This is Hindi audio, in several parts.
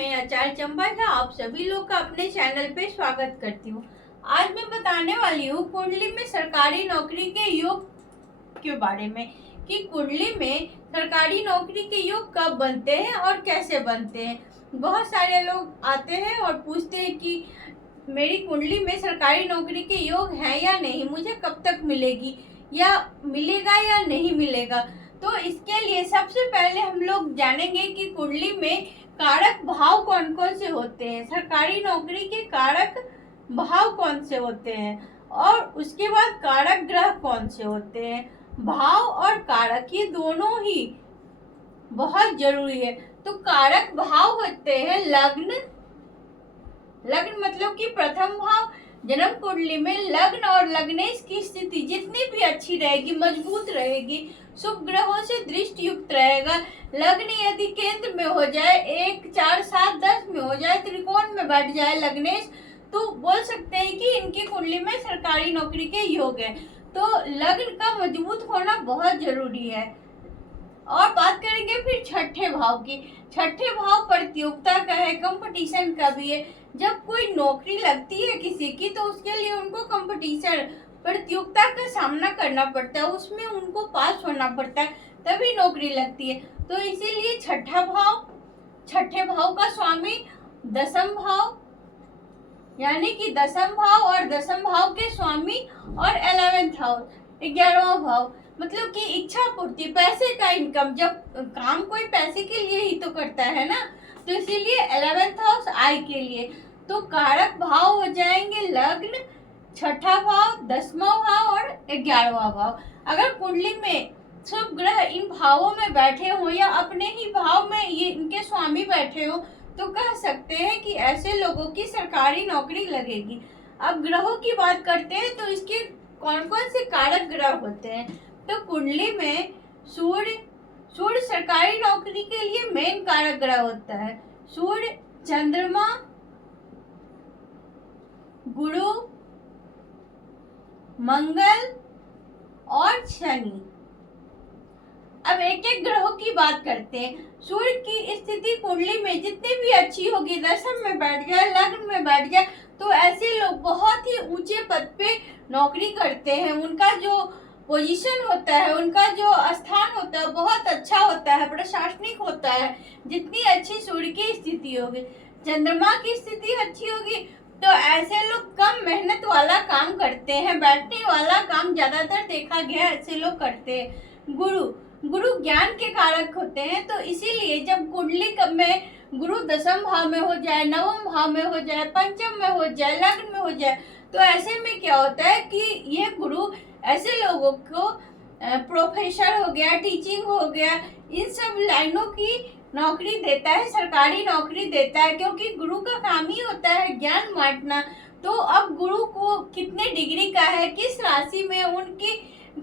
मैं आचार्य चंपा झा आप सभी लोग का अपने चैनल पे स्वागत करती हूँ। आज मैं बताने वाली हूँ कुंडली में सरकारी नौकरी के योग के बारे में कि कुंडली में सरकारी नौकरी के योग कब बनते हैं और कैसे बनते हैं। बहुत सारे लोग आते हैं और पूछते हैं कि मेरी कुंडली में सरकारी नौकरी के योग हैं या नहीं, मुझे कब तक मिलेगी या मिलेगा या नहीं मिलेगा। तो इसके लिए सबसे पहले हम लोग जानेंगे कि कुंडली में कारक भाव कौन कौन से होते हैं, सरकारी नौकरी के कारक भाव कौन से होते हैं और उसके बाद कारक ग्रह कौन से होते हैं। भाव और कारक ये दोनों ही बहुत जरूरी है। तो कारक भाव होते हैं लग्न मतलब कि प्रथम भाव। जन्म कुंडली में लग्न और लग्नेश की स्थिति जितनी भी अच्छी रहेगी, मजबूत रहेगी, शुभ ग्रहों से दृष्टि युक्त रहेगा, लग्न यदि केंद्र में हो जाए, 1, 4, 7, 10 में हो जाए, त्रिकोण में बैठ जाए लग्नेश, तो बोल सकते हैं कि इनकी कुंडली में सरकारी नौकरी के योग है। तो लग्न का मजबूत होना बहुत जरूरी है। और बात करेंगे फिर छठे भाव की। छठे भाव प्रतियोगिता का है, कंपटीशन का भी है। जब कोई नौकरी लगती है किसी की तो उसके लिए उनको कंपटीशन प्रतियोगिता का सामना करना पड़ता है, उसमें उनको पास होना पड़ता है तभी नौकरी लगती है। तो इसीलिए छठे भाव का स्वामी दसम भाव, यानी कि दसम भाव और दसम भाव के स्वामी और 11th हाउस 11वां भाव, मतलब कि इच्छा पूर्ति, पैसे का इनकम। जब काम कोई पैसे के लिए ही तो करता है ना, तो इसीलिए 11th हाउस आय के लिए। तो कारक भाव हो जाएंगे लग्न, छठा भाव, 10वां भाव और 11वां भाव। अगर कुंडली में शुभ ग्रह इन भावों में बैठे हो या अपने ही भाव में ये इनके स्वामी बैठे हो तो कह सकते हैं कि ऐसे लोगों की सरकारी नौकरी लगेगी। अब ग्रहों की बात करते हैं तो इसके कौन कौन से कारक ग्रह होते हैं। तो कुंडली में सूर्य सरकारी नौकरी के लिए मेन कारक ग्रह होता है। सूर्य, चंद्रमा, गुरु, मंगल और शनि। अब एक एक ग्रहों की बात करते हैं। सूर्य की स्थिति कुंडली में जितनी भी अच्छी होगी, दशम में बैठ जाए, लग्न में बैठ जाए, तो ऐसे लोग बहुत ही ऊंचे पद पे नौकरी करते हैं। उनका जो पोजीशन होता है, उनका जो स्थान होता है बहुत अच्छा होता है, प्रशासनिक होता है, जितनी अच्छी सूर्य की स्थिति होगी। चंद्रमा की स्थिति अच्छी होगी तो ऐसे लोग कम मेहनत वाला काम करते हैं, बैठने वाला काम ज्यादातर देखा गया ऐसे लोग करते हैं। गुरु ज्ञान के कारक होते हैं, तो इसीलिए जब कुंडली में गुरु दसम भाव में हो जाए, नवम भाव में हो जाए, पंचम में हो जाए, लग्न में हो जाए, तो ऐसे में क्या होता है कि ये गुरु ऐसे लोगों को प्रोफेसर हो गया, टीचिंग हो गया, इन सब लाइनों की नौकरी देता है, सरकारी नौकरी देता है, क्योंकि गुरु का काम ही होता है ज्ञान बांटना। तो अब गुरु को कितने डिग्री का है, किस राशि में, उनकी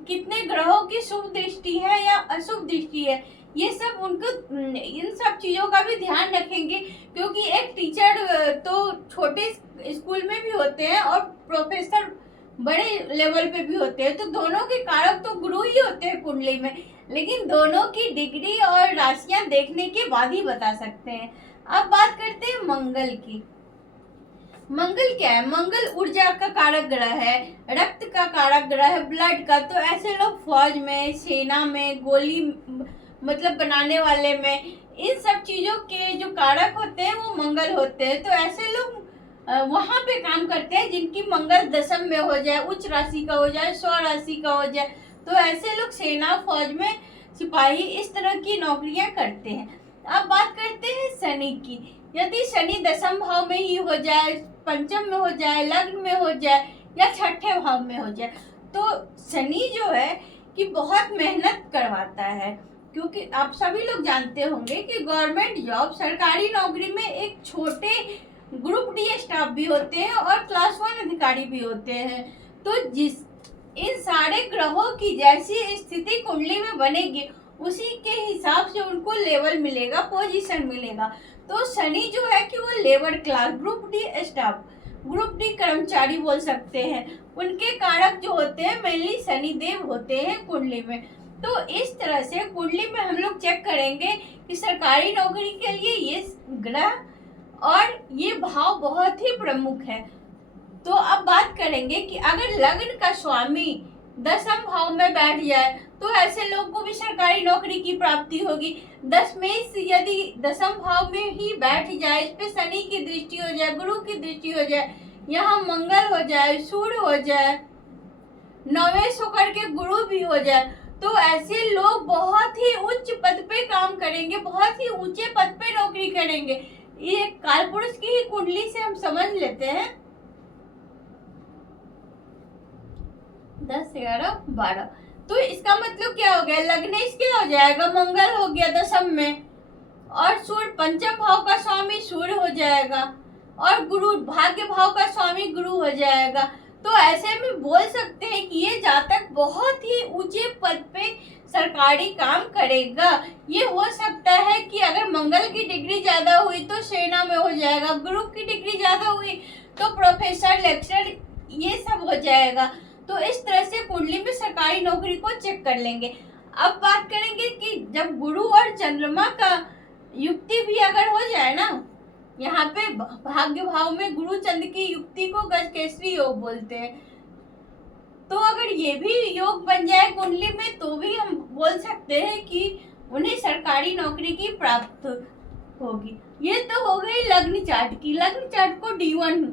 कितने ग्रहों की शुभ दृष्टि है या अशुभ दृष्टि है, ये सब उनको इन सब चीजों का भी ध्यान रखेंगे। क्योंकि एक टीचर तो छोटे स्कूल में भी होते हैं और प्रोफेसर बड़े लेवल पे भी होते हैं, तो दोनों के कारक तो गुरु ही होते हैं कुंडली में, लेकिन दोनों की डिग्री और राशियां देखने के बाद ही बता सकते हैं। अब बात करते हैं मंगल की। मंगल क्या है? मंगल ऊर्जा का कारक ग्रह है, रक्त का कारक ग्रह है, ब्लड का। तो ऐसे लोग फौज में, सेना में, गोली मतलब बनाने वाले में, इन सब चीजों के जो कारक होते हैं वो मंगल होते हैं। तो ऐसे लोग वहां पे काम करते हैं जिनकी मंगल दशम में हो जाए, उच्च राशि का हो जाए, 100 राशि का हो जाए, तो ऐसे लोग सेना, फौज में, सिपाही, इस तरह की नौकरियां करते हैं। अब बात करते हैं शनि की। यदि शनि दशम भाव में ही हो जाए, पंचम में हो जाए, लग्न में हो जाए या छठे भाव में हो जाए, तो शनि जो है कि बहुत मेहनत करवाता है। क्योंकि आप सभी लोग जानते होंगे कि गवर्नमेंट जॉब, सरकारी नौकरी में एक छोटे ग्रुप डी स्टाफ भी होते हैं और क्लास 1 अधिकारी भी होते हैं। तो इन सारे ग्रहों की जैसी स्थिति कुंडली में बनेगी उसी के हिसाब से उनको लेवल मिलेगा, पोजीशन मिलेगा। तो शनि जो है कि वो labour class, group D staff, group D कर्मचारी बोल सकते हैं, उनके कारक जो होते हैं मेनली शनि देव होते हैं कुंडली में। तो इस तरह से कुंडली में हम लोग चेक करेंगे कि सरकारी नौकरी के लिए ये ग्रह और ये भाव बहुत ही प्रमुख है। तो अब बात करेंगे कि अगर लग्न का स्वामी दसम भाव में बैठ जाए तो ऐसे लोग को भी सरकारी नौकरी की प्राप्ति होगी। 10 में से यदि दसम भाव में ही बैठ जाए, इस पे शनि की दृष्टि हो जाए, गुरु की दृष्टि हो जाए, यहाँ मंगल हो जाए, सूर्य हो जाए, नवेश होकर के गुरु भी हो जाए, तो ऐसे लोग बहुत ही उच्च पद पे काम करेंगे, बहुत ही ऊंचे पद पे नौकरी करेंगे। ये कालपुरुष की ही कुंडली से हम समझ लेते हैं। 10, 11, 12, तो इसका मतलब क्या हो गया, लग्नेश क्या हो जाएगा, मंगल हो गया दसम में, और सूर्य पंचम भाव का स्वामी सूर्य हो जाएगा, और गुरु भाग्य भाव का स्वामी गुरु हो जाएगा। तो ऐसे में बोल सकते हैं कि ये जातक बहुत ही ऊंचे पद पे सरकारी काम करेगा। ये हो सकता है कि अगर मंगल की डिग्री ज्यादा हुई तो सेना में हो जाएगा, गुरु की डिग्री ज्यादा हुई तो प्रोफेसर, लेक्चरर, ये सब हो जाएगा। तो इस तरह से कुंडली में सरकारी नौकरी को चेक कर लेंगे। अब बात करेंगे कि जब गुरु और चंद्रमा का युक्ति भी अगर हो जाए ना, यहाँ पे भाग्य भाव में गुरु चंद्र की युक्ति को गजकेसरी योग बोलते हैं, तो अगर ये भी योग बन जाए कुंडली में तो भी हम बोल सकते हैं कि उन्हें सरकारी नौकरी की प्राप्त होगी। ये तो हो गई लग्न चार्ट की। लग्न चार्ट को D1।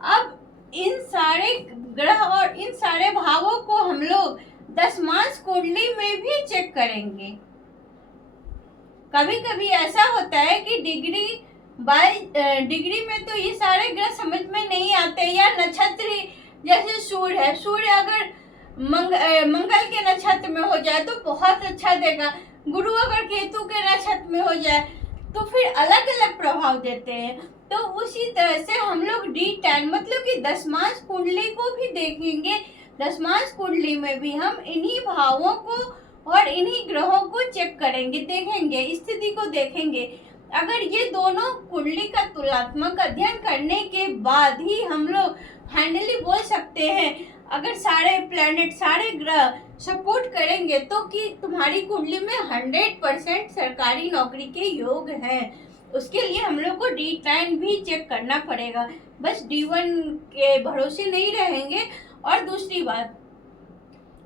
अब इन सारे ग्रह और इन सारे भावों को हम लोग दशमांश कुंडली में भी चेक करेंगे। कभी कभी ऐसा होता है कि डिग्री में तो ये सारे ग्रह समझ में नहीं आते, या नक्षत्र जैसे सूर्य है, सूर्य अगर मंगल के नक्षत्र में हो जाए तो बहुत अच्छा देगा, गुरु अगर केतु के नक्षत्र में हो जाए तो फिर अलग अलग प्रभाव देते हैं। तो उसी तरह से हम लोग D10 मतलब कि दशमांश कुंडली को भी देखेंगे। दशमांश कुंडली में भी हम इन्हीं भावों को और इन्हीं ग्रहों को चेक करेंगे, देखेंगे, स्थिति को देखेंगे। अगर ये दोनों कुंडली का तुलनात्मक अध्ययन करने के बाद ही हम लोग फाइनली बोल सकते हैं, अगर सारे प्लैनेट, सारे ग्रह सपोर्ट करेंगे तो कि तुम्हारी कुंडली में 100% सरकारी नौकरी के योग हैं। उसके लिए हम लोग को D10 भी चेक करना पड़ेगा, बस D1 के भरोसे नहीं रहेंगे। और दूसरी बात,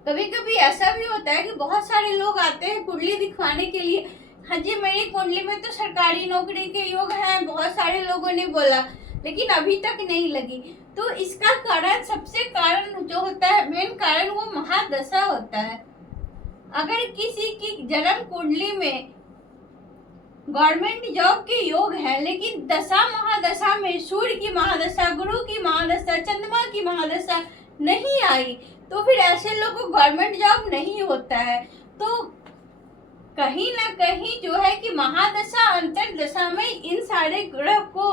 कभी कभी ऐसा भी होता है कि बहुत सारे लोग आते हैं कुंडली दिखवाने के लिए, हाँ जी मेरी कुंडली में तो सरकारी नौकरी के योग हैं, बहुत सारे लोगों ने बोला, लेकिन अभी तक नहीं लगी। तो इसका कारण, सबसे कारण जो होता है, मेन कारण वो महादशा होता है। अगर किसी की जन्म कुंडली में गवर्नमेंट जॉब के योग है, लेकिन दशा महादशा में सूर्य की महादशा, गुरु की महादशा, चंद्रमा की महादशा नहीं आई, तो फिर ऐसे लोगों को गवर्नमेंट जॉब नहीं होता है। तो कहीं ना कहीं जो है कि महादशा अंतरदशा में इन सारे ग्रह को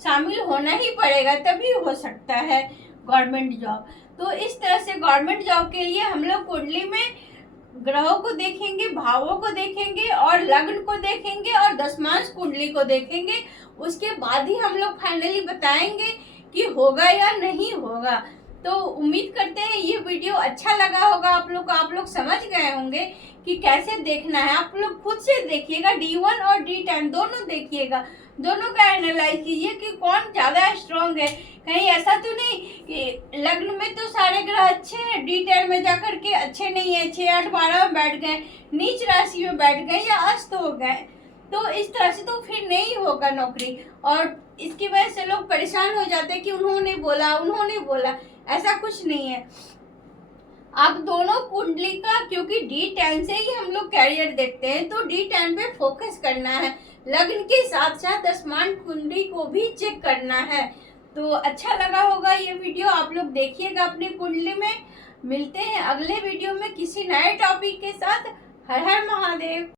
शामिल होना ही पड़ेगा, तभी हो सकता है गवर्नमेंट जॉब। तो इस तरह से गवर्नमेंट जॉब के लिए हम लोग कुंडली में ग्रहों को देखेंगे, भावों को देखेंगे, और लग्न को देखेंगे, और दशमांश कुंडली को देखेंगे। उसके बाद ही हम लोग फाइनली बताएंगे कि होगा या नहीं होगा। तो उम्मीद करते हैं ये वीडियो अच्छा लगा होगा आप लोग को, आप लोग समझ गए होंगे कि कैसे देखना है। आप लोग खुद से देखिएगा, D1 और D10 दोनों देखिएगा, दोनों का एनालाइज कीजिए कि कौन ज्यादा स्ट्रांग है। कहीं ऐसा तो नहीं कि लग्न में तो सारे ग्रह अच्छे हैं, D10 में जाकर के अच्छे नहीं है, 6, 8, 12 में बैठ गए, नीच राशि में बैठ गए या अस्त हो गए, तो इस तरह से तो फिर नहीं होगा नौकरी। और इसकी वजह से लोग परेशान हो जाते हैं कि उन्होंने बोला, ऐसा कुछ नहीं है। आप दोनों कुंडली का, क्योंकि D10 से ही हम लोग कैरियर देखते हैं, तो D10 पे फोकस करना है, लग्न के साथ साथ दशमांश कुंडली को भी चेक करना है। तो अच्छा लगा होगा ये वीडियो, आप लोग देखिएगा अपनी कुंडली में। मिलते हैं अगले वीडियो में किसी नए टॉपिक के साथ। हर हर महादेव।